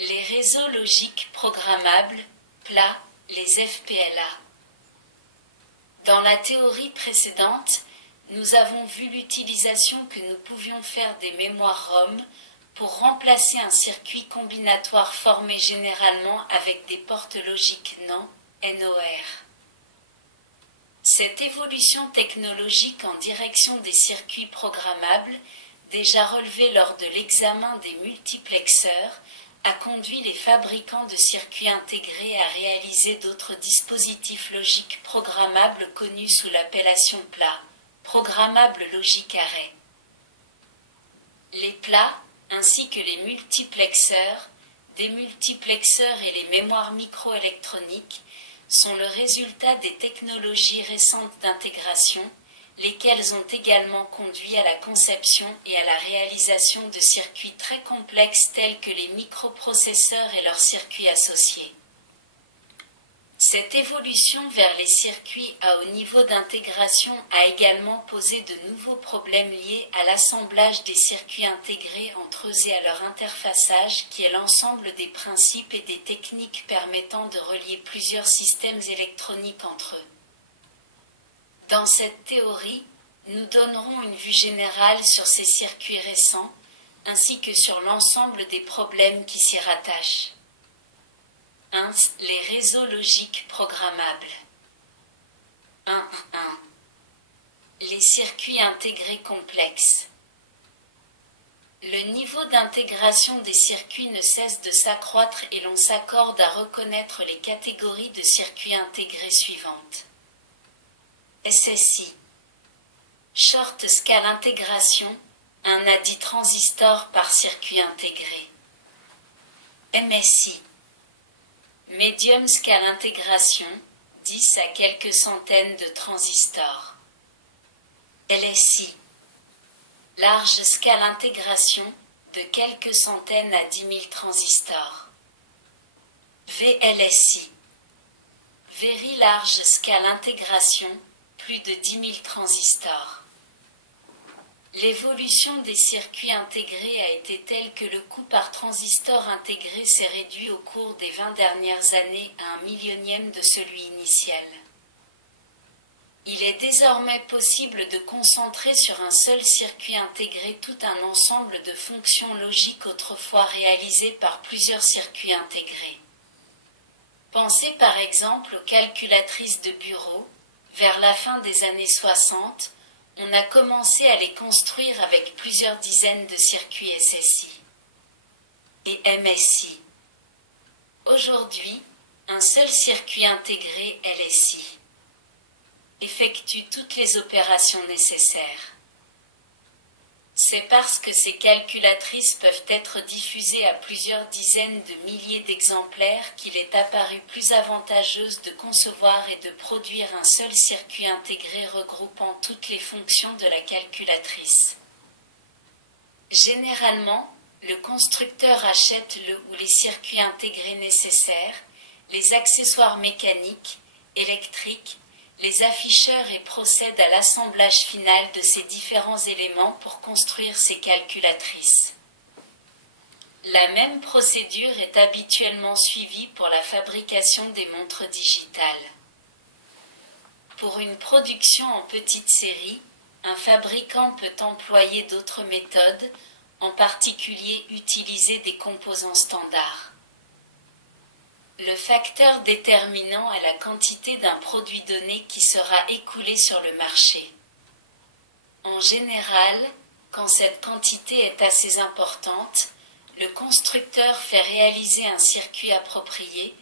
Les réseaux logiques programmables, plats, les FPLA. Dans la théorie précédente, nous avons vu l'utilisation que nous pouvions faire des mémoires ROM pour remplacer un circuit combinatoire formé généralement avec des portes logiques NOR. Cette évolution technologique en direction des circuits programmables, déjà relevée lors de l'examen des multiplexeurs, a conduit les fabricants de circuits intégrés à réaliser d'autres dispositifs logiques programmables connus sous l'appellation PLA, programmable logic array. Les PLA, ainsi que les multiplexeurs, démultiplexeurs et les mémoires microélectroniques, sont le résultat des technologies récentes d'intégration, lesquelles ont également conduit à la conception et à la réalisation de circuits très complexes tels que les microprocesseurs et leurs circuits associés. Cette évolution vers les circuits à haut niveau d'intégration a également posé de nouveaux problèmes liés à l'assemblage des circuits intégrés entre eux et à leur interfaçage, qui est l'ensemble des principes et des techniques permettant de relier plusieurs systèmes électroniques entre eux. Dans cette théorie, nous donnerons une vue générale sur ces circuits récents, ainsi que sur l'ensemble des problèmes qui s'y rattachent. 1. Les réseaux logiques programmables. 1.1. Les circuits intégrés complexes. Le niveau d'intégration des circuits ne cesse de s'accroître et l'on s'accorde à reconnaître les catégories de circuits intégrés suivantes. SSI. Short Scale Intégration, 1 à 10 transistors par circuit intégré. MSI. Medium Scale Intégration, 10 à quelques centaines de transistors. LSI. Large Scale Intégration, de quelques centaines à 10 000 transistors. VLSI. Very Large Scale Intégration, plus de 10 000 transistors. L'évolution des circuits intégrés a été telle que le coût par transistor intégré s'est réduit au cours des 20 dernières années à 1/1000 de celui initial. Il est désormais possible de concentrer sur un seul circuit intégré tout un ensemble de fonctions logiques autrefois réalisées par plusieurs circuits intégrés. Pensez par exemple aux calculatrices de bureau. Vers la fin des années 60, on a commencé à les construire avec plusieurs dizaines de circuits SSI et MSI. Aujourd'hui, un seul circuit intégré LSI effectue toutes les opérations nécessaires. C'est parce que ces calculatrices peuvent être diffusées à plusieurs dizaines de milliers d'exemplaires qu'il est apparu plus avantageuse de concevoir et de produire un seul circuit intégré regroupant toutes les fonctions de la calculatrice. Généralement, le constructeur achète le ou les circuits intégrés nécessaires, les accessoires mécaniques, électriques, les afficheurs et procède à l'assemblage final de ces différents éléments pour construire ces calculatrices. La même procédure est habituellement suivie pour la fabrication des montres digitales. Pour une production en petite série, un fabricant peut employer d'autres méthodes, en particulier utiliser des composants standards. Le facteur déterminant est la quantité d'un produit donné qui sera écoulé sur le marché. En général, quand cette quantité est assez importante, le constructeur fait réaliser un circuit approprié,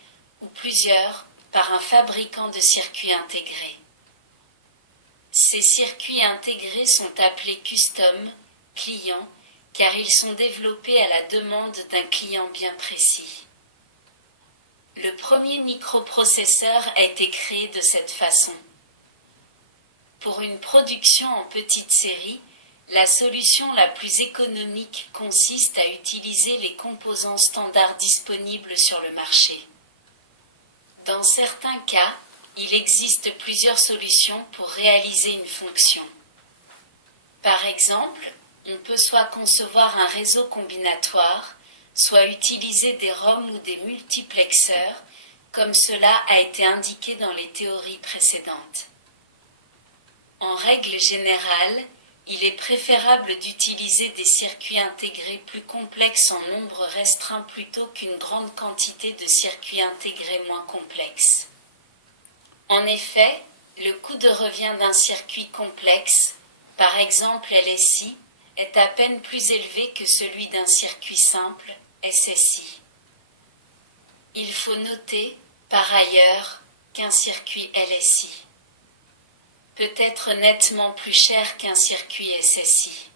ou plusieurs, par un fabricant de circuits intégrés. Ces circuits intégrés sont appelés custom, clients, car ils sont développés à la demande d'un client bien précis. Le premier microprocesseur a été créé de cette façon. Pour une production en petite série, la solution la plus économique consiste à utiliser les composants standards disponibles sur le marché. Dans certains cas, il existe plusieurs solutions pour réaliser une fonction. Par exemple, on peut soit concevoir un réseau combinatoire, soit utiliser des ROM ou des multiplexeurs, comme cela a été indiqué dans les théories précédentes. En règle générale, il est préférable d'utiliser des circuits intégrés plus complexes en nombre restreint plutôt qu'une grande quantité de circuits intégrés moins complexes. En effet, le coût de revient d'un circuit complexe, par exemple LSI, est à peine plus élevé que celui d'un circuit simple, SSI. Il faut noter, par ailleurs, qu'un circuit LSI peut être nettement plus cher qu'un circuit SSI.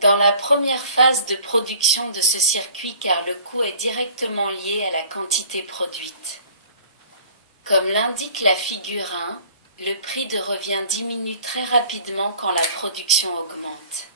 Dans la première phase de production de ce circuit, car le coût est directement lié à la quantité produite. Comme l'indique la figure 1, le prix de revient diminue très rapidement quand la production augmente.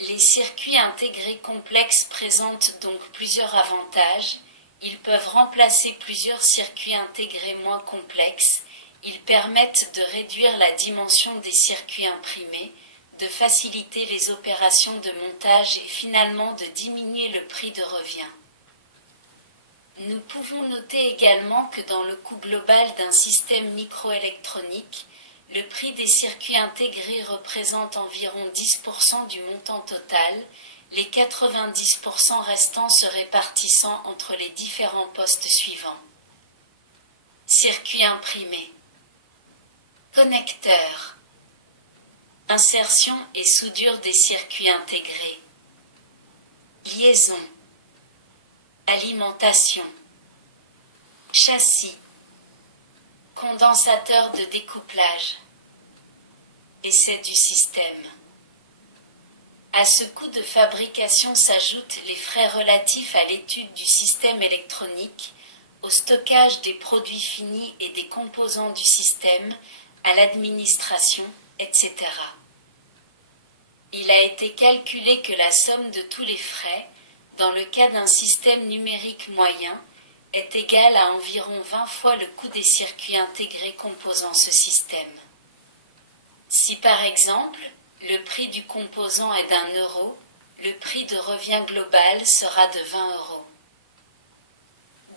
Les circuits intégrés complexes présentent donc plusieurs avantages. Ils peuvent remplacer plusieurs circuits intégrés moins complexes. Ils permettent de réduire la dimension des circuits imprimés, de faciliter les opérations de montage et finalement de diminuer le prix de revient. Nous pouvons noter également que dans le coût global d'un système microélectronique, le prix des circuits intégrés représente environ 10% du montant total, les 90% restants se répartissant entre les différents postes suivants. Circuit imprimé. Connecteur. Insertion et soudure des circuits intégrés. Liaison. Alimentation. Châssis. Condensateur de découplage. Essai du système. À ce coût de fabrication s'ajoutent les frais relatifs à l'étude du système électronique, au stockage des produits finis et des composants du système, à l'administration, etc. Il a été calculé que la somme de tous les frais, dans le cas d'un système numérique moyen, est égale à environ 20 fois le coût des circuits intégrés composant ce système. Si par exemple, le prix du composant est d'1 €, le prix de revient global sera de 20 €.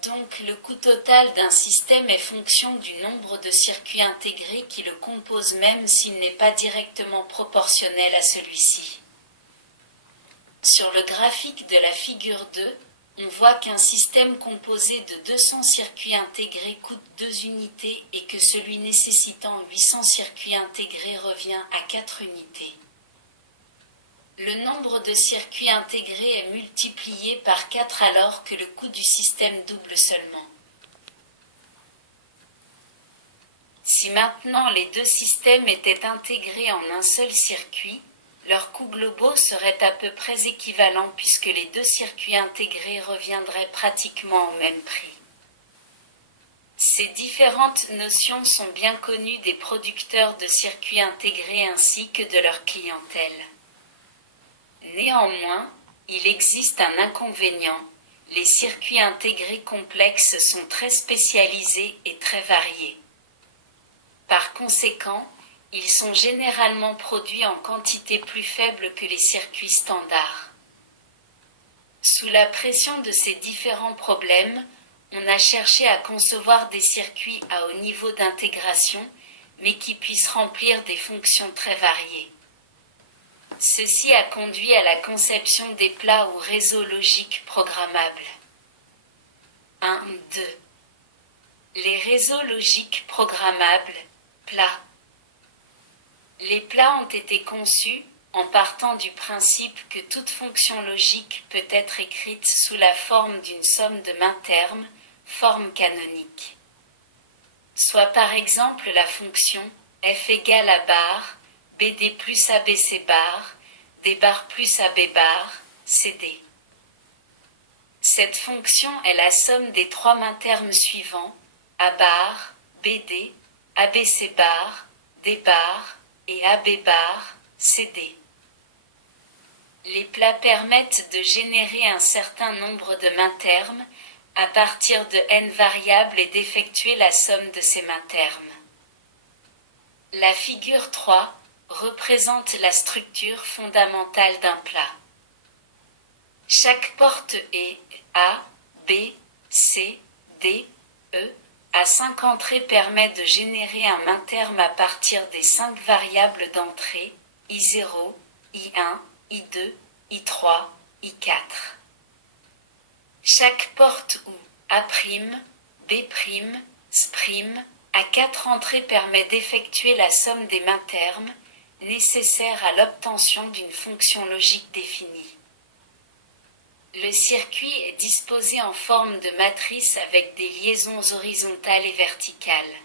Donc le coût total d'un système est fonction du nombre de circuits intégrés qui le composent même s'il n'est pas directement proportionnel à celui-ci. Sur le graphique de la figure 2, on voit qu'un système composé de 200 circuits intégrés coûte 2 unités et que celui nécessitant 800 circuits intégrés revient à 4 unités. Le nombre de circuits intégrés est multiplié par 4 alors que le coût du système double seulement. Si maintenant les deux systèmes étaient intégrés en un seul circuit, leurs coûts globaux seraient à peu près équivalents puisque les deux circuits intégrés reviendraient pratiquement au même prix. Ces différentes notions sont bien connues des producteurs de circuits intégrés ainsi que de leur clientèle. Néanmoins, il existe un inconvénient. Les circuits intégrés complexes sont très spécialisés et très variés. Par conséquent, ils sont généralement produits en quantité plus faible que les circuits standards. Sous la pression de ces différents problèmes, on a cherché à concevoir des circuits à haut niveau d'intégration, mais qui puissent remplir des fonctions très variées. Ceci a conduit à la conception des plats ou réseaux logiques programmables. 1, 2. Les réseaux logiques programmables, plats. Les plats ont été conçus en partant du principe que toute fonction logique peut être écrite sous la forme d'une somme de main termes, forme canonique. Soit par exemple la fonction f égale à bar, bd plus abc bar, d bar plus ab bar, cd. Cette fonction est la somme des trois main termes suivants, a bar, bd, abc bar, d bar, et AB bar, CD. Les plats permettent de générer un certain nombre de main termes à partir de n variables et d'effectuer la somme de ces main termes. La figure 3 représente la structure fondamentale d'un plat. Chaque porte est A, B, C, D, E, à 5 entrées permet de générer un main terme à partir des 5 variables d'entrée, I0, I1, I2, I3, I4. Chaque porte où A', B', S', à 4 entrées permet d'effectuer la somme des mains termes, nécessaires à l'obtention d'une fonction logique définie. Le circuit est disposé en forme de matrice avec des liaisons horizontales et verticales.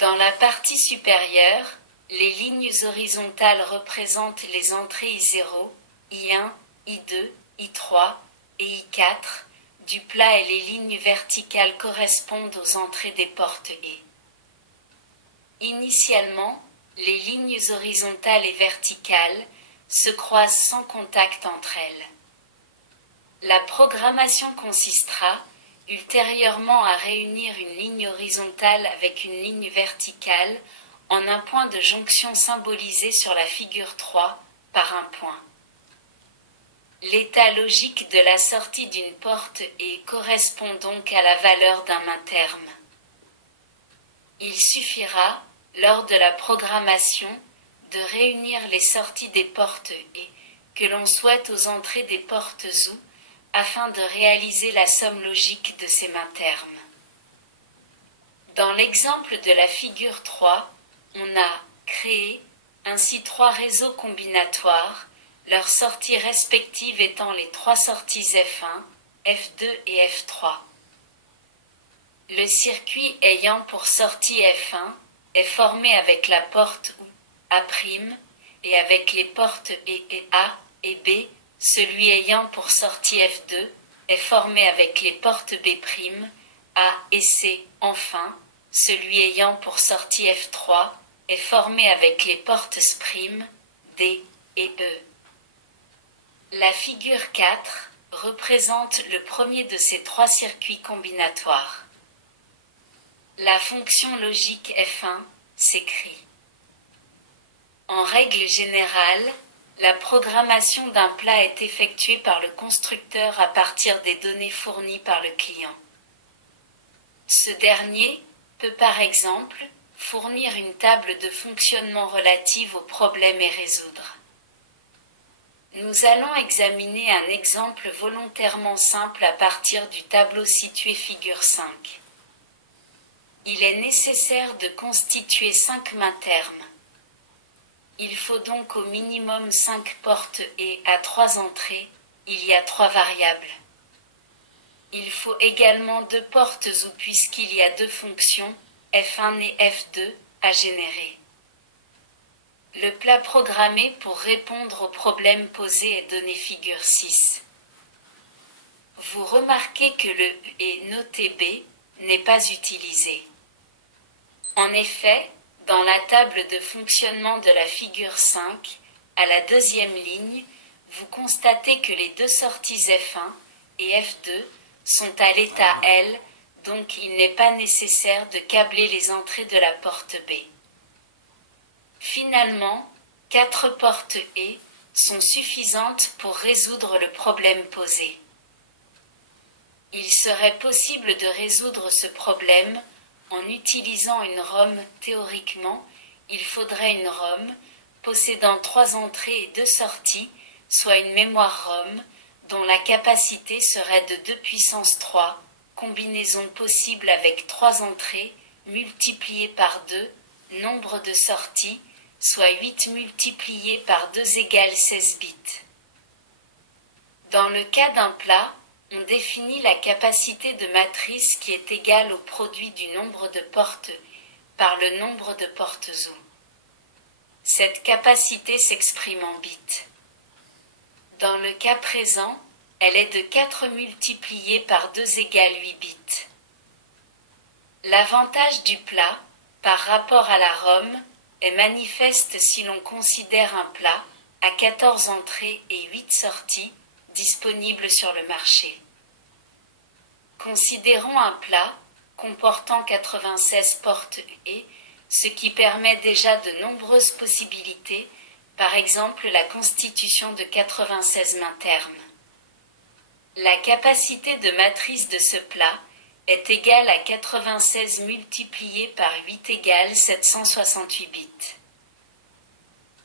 Dans la partie supérieure, les lignes horizontales représentent les entrées I0, I1, I2, I3 et I4 du plat et les lignes verticales correspondent aux entrées des portes E. Initialement, les lignes horizontales et verticales se croisent sans contact entre elles. La programmation consistera, ultérieurement, à réunir une ligne horizontale avec une ligne verticale en un point de jonction symbolisé sur la figure 3 par un point. L'état logique de la sortie d'une porte E correspond donc à la valeur d'un main terme. Il suffira, lors de la programmation, de réunir les sorties des portes E que l'on souhaite aux entrées des portes OU afin de réaliser la somme logique de ces mains termes. Dans l'exemple de la figure 3, on a créé ainsi 3 réseaux combinatoires, leurs sorties respectives étant les 3 sorties F1, F2 et F3. Le circuit ayant pour sortie F1 est formé avec la porte OU A' et avec les portes E et A et B. Celui ayant pour sortie F2 est formé avec les portes B', A et C. Enfin, celui ayant pour sortie F3 est formé avec les portes S', D et E. La figure 4 représente le premier de ces 3 circuits combinatoires. La fonction logique F1 s'écrit. En règle générale, la programmation d'un plat est effectuée par le constructeur à partir des données fournies par le client. Ce dernier peut par exemple fournir une table de fonctionnement relative au problème et résoudre. Nous allons examiner un exemple volontairement simple à partir du tableau situé figure 5. Il est nécessaire de constituer 5 mains termes. Il faut donc au minimum 5 portes et à 3 entrées, il y a 3 variables. Il faut également 2 portes OU puisqu'il y a 2 fonctions, F1 et F2, à générer. Le plat programmé pour répondre au problème posé est donné figure 6. Vous remarquez que le et noté B n'est pas utilisé. En effet, dans la table de fonctionnement de la figure 5, à la deuxième ligne, vous constatez que les 2 sorties F1 et F2 sont à l'état L, donc il n'est pas nécessaire de câbler les entrées de la porte B. Finalement, 4 portes E sont suffisantes pour résoudre le problème posé. Il serait possible de résoudre ce problème en utilisant une ROM. Théoriquement, il faudrait une ROM possédant 3 entrées et 2 sorties, soit une mémoire ROM dont la capacité serait de 2 puissance 3, combinaison possible avec 3 entrées multipliées par 2, nombre de sorties, soit 8 multiplié par 2 égale 16 bits. Dans le cas d'un plat, on définit la capacité de matrice qui est égale au produit du nombre de portes par le nombre de portes OU. Cette capacité s'exprime en bits. Dans le cas présent, elle est de 4 multiplié par 2 égale 8 bits. L'avantage du plat, par rapport à la ROM, est manifeste si l'on considère un plat à 14 entrées et 8 sorties disponibles sur le marché. Considérons un plat comportant 96 portes E, ce qui permet déjà de nombreuses possibilités par exemple la constitution de 96 mains termes. La capacité de matrice de ce plat est égale à 96 multiplié par 8 égale 768 bits.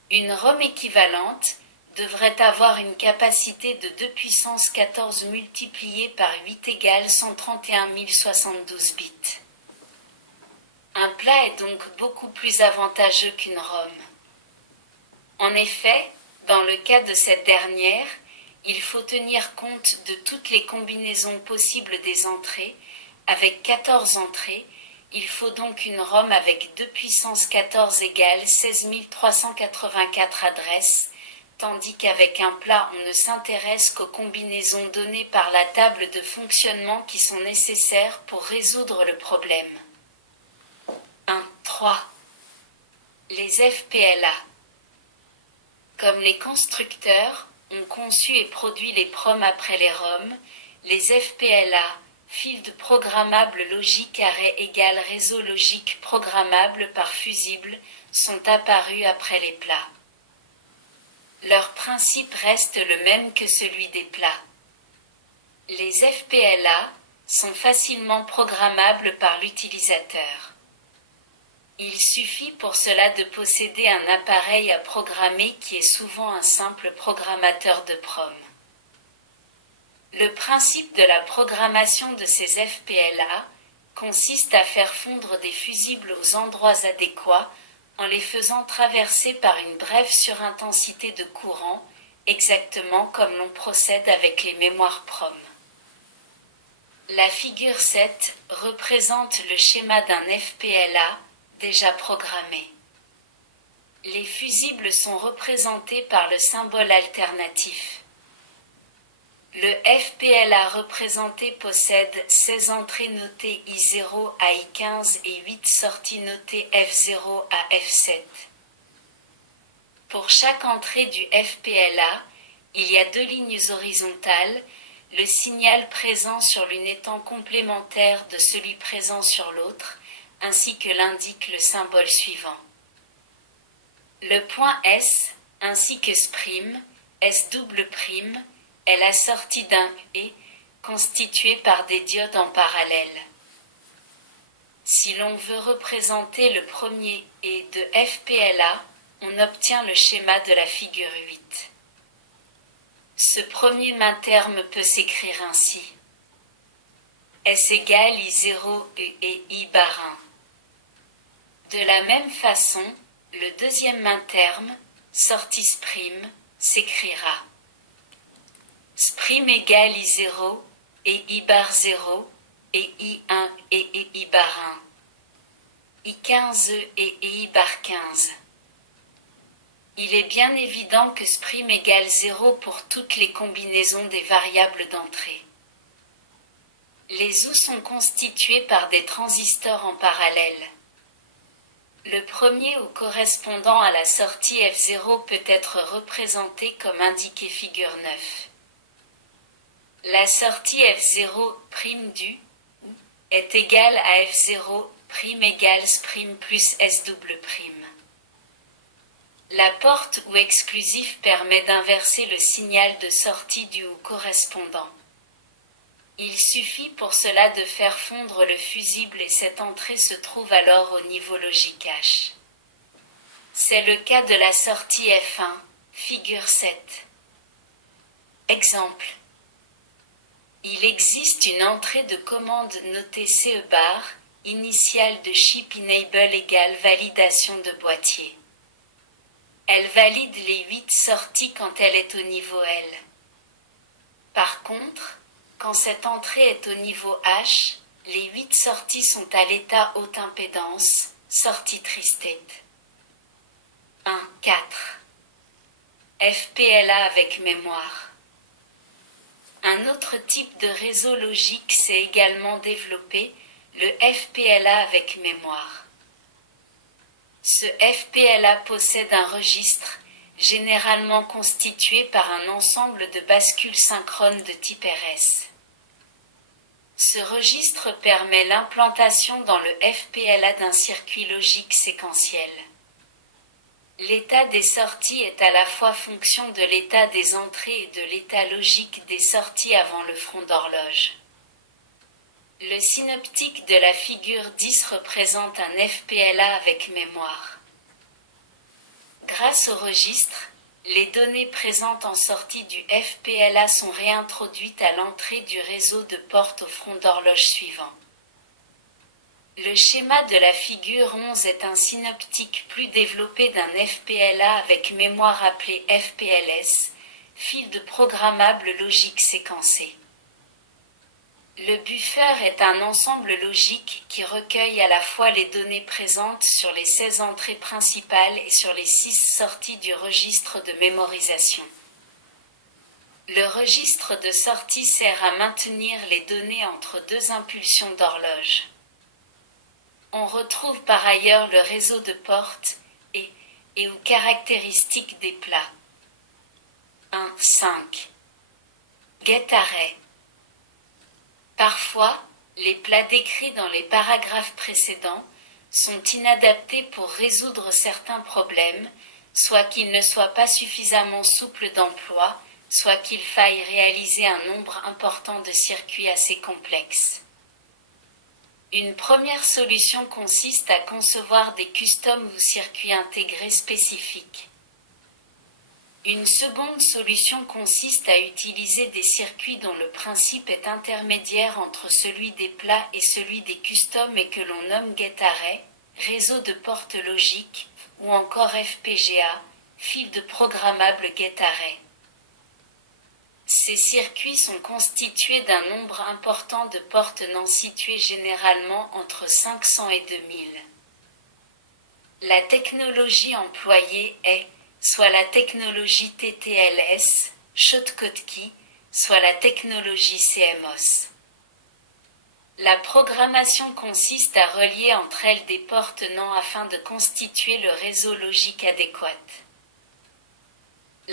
Une ROM équivalente devrait avoir une capacité de 2 puissance 14 multiplié par 8 égale 131 072 bits. Un plat est donc beaucoup plus avantageux qu'une ROM. En effet, dans le cas de cette dernière, il faut tenir compte de toutes les combinaisons possibles des entrées. Avec 14 entrées, il faut donc une ROM avec 2 puissance 14 égale 16 384 adresses, tandis qu'avec un plat on ne s'intéresse qu'aux combinaisons données par la table de fonctionnement qui sont nécessaires pour résoudre le problème. 1.3. Les FPLA. Comme les constructeurs ont conçu et produit les PROM après les ROM, les FPLA, field programmable logique array égale réseau logique programmable par fusible, sont apparus après les plats. Leur principe reste le même que celui des plats. Les FPLA sont facilement programmables par l'utilisateur. Il suffit pour cela de posséder un appareil à programmer qui est souvent un simple programmateur de PROM. Le principe de la programmation de ces FPLA consiste à faire fondre des fusibles aux endroits adéquats en les faisant traverser par une brève surintensité de courant, exactement comme l'on procède avec les mémoires PROM. La figure 7 représente le schéma d'un FPLA déjà programmé. Les fusibles sont représentés par le symbole alternatif. Le FPLA représenté possède 16 entrées notées I0 à I15 et 8 sorties notées F0 à F7. Pour chaque entrée du FPLA, il y a deux lignes horizontales, le signal présent sur l'une étant complémentaire de celui présent sur l'autre, ainsi que l'indique le symbole suivant. Le point S, ainsi que s'prime, S double prime, est la sortie d'un et constitué par des diodes en parallèle. Si l'on veut représenter le premier et de FPLA, on obtient le schéma de la figure 8. Ce premier main terme peut s'écrire ainsi. S égale I0 et I bar 1. De la même façon, le deuxième main terme, sortie s'prime, s'écrira. S'prime égale I0 et I bar 0 et I1 et I bar 1. I15 et I bar 15. Il est bien évident que s'prime égale 0 pour toutes les combinaisons des variables d'entrée. Les OU sont constitués par des transistors en parallèle. Le premier ou correspondant à la sortie F0 peut être représenté comme indiqué figure 9. La sortie F0' du est égale à F0' égale s'prime plus S double prime. La porte ou exclusif permet d'inverser le signal de sortie du ou correspondant. Il suffit pour cela de faire fondre le fusible et cette entrée se trouve alors au niveau logique H. C'est le cas de la sortie F1, figure 7. Exemple. Il existe une entrée de commande notée CE bar, initiale de chip enable égale validation de boîtier. Elle valide les 8 sorties quand elle est au niveau L. Par contre, quand cette entrée est au niveau H, les 8 sorties sont à l'état haute impédance, sortie tristate. 1.4. FPLA avec mémoire. Un autre type de réseau logique s'est également développé, le FPLA avec mémoire. Ce FPLA possède un registre, généralement constitué par un ensemble de bascules synchrones de type RS. Ce registre permet l'implantation dans le FPLA d'un circuit logique séquentiel. L'état des sorties est à la fois fonction de l'état des entrées et de l'état logique des sorties avant le front d'horloge. Le synoptique de la figure 10 représente un FPLA avec mémoire. Grâce au registre, les données présentes en sortie du FPLA sont réintroduites à l'entrée du réseau de portes au front d'horloge suivant. Le schéma de la figure 11 est un synoptique plus développé d'un FPLA avec mémoire appelé FPLS, fil de programmable logique séquencé. Le buffer est un ensemble logique qui recueille à la fois les données présentes sur les 16 entrées principales et sur les 6 sorties du registre de mémorisation. Le registre de sortie sert à maintenir les données entre deux impulsions d'horloge. On retrouve par ailleurs le réseau de portes et ou caractéristiques des plats. 1.5. Get-array. Parfois, les plats décrits dans les paragraphes précédents sont inadaptés pour résoudre certains problèmes, soit qu'ils ne soient pas suffisamment souples d'emploi, soit qu'il faille réaliser un nombre important de circuits assez complexes. Une première solution consiste à concevoir des customs ou circuits intégrés spécifiques. Une seconde solution consiste à utiliser des circuits dont le principe est intermédiaire entre celui des plats et celui des customs et que l'on nomme get-array, réseau de portes logiques, ou encore FPGA, fil de programmable get-array. Ces circuits sont constitués d'un nombre important de portes non situées généralement entre 500 et 2000. La technologie employée est soit la technologie TTLS, Schottky, soit la technologie CMOS. La programmation consiste à relier entre elles des ports tenants afin de constituer le réseau logique adéquat.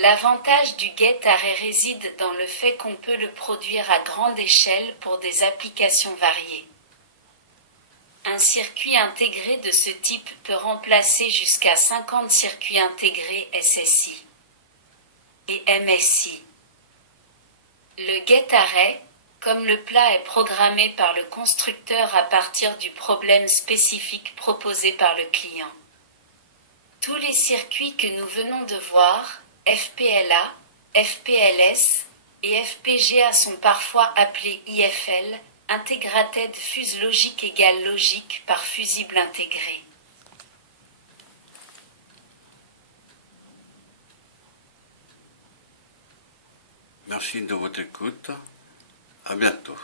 L'avantage du get-array réside dans le fait qu'on peut le produire à grande échelle pour des applications variées. Un circuit intégré de ce type peut remplacer jusqu'à 50 circuits intégrés SSI et MSI. Le get-array, comme le plat est programmé par le constructeur à partir du problème spécifique proposé par le client. Tous les circuits que nous venons de voir, FPLA, FPLS et FPGA sont parfois appelés IFL, Integrated Fuse Logic égale logique par fusible intégré. Merci de votre écoute. À bientôt.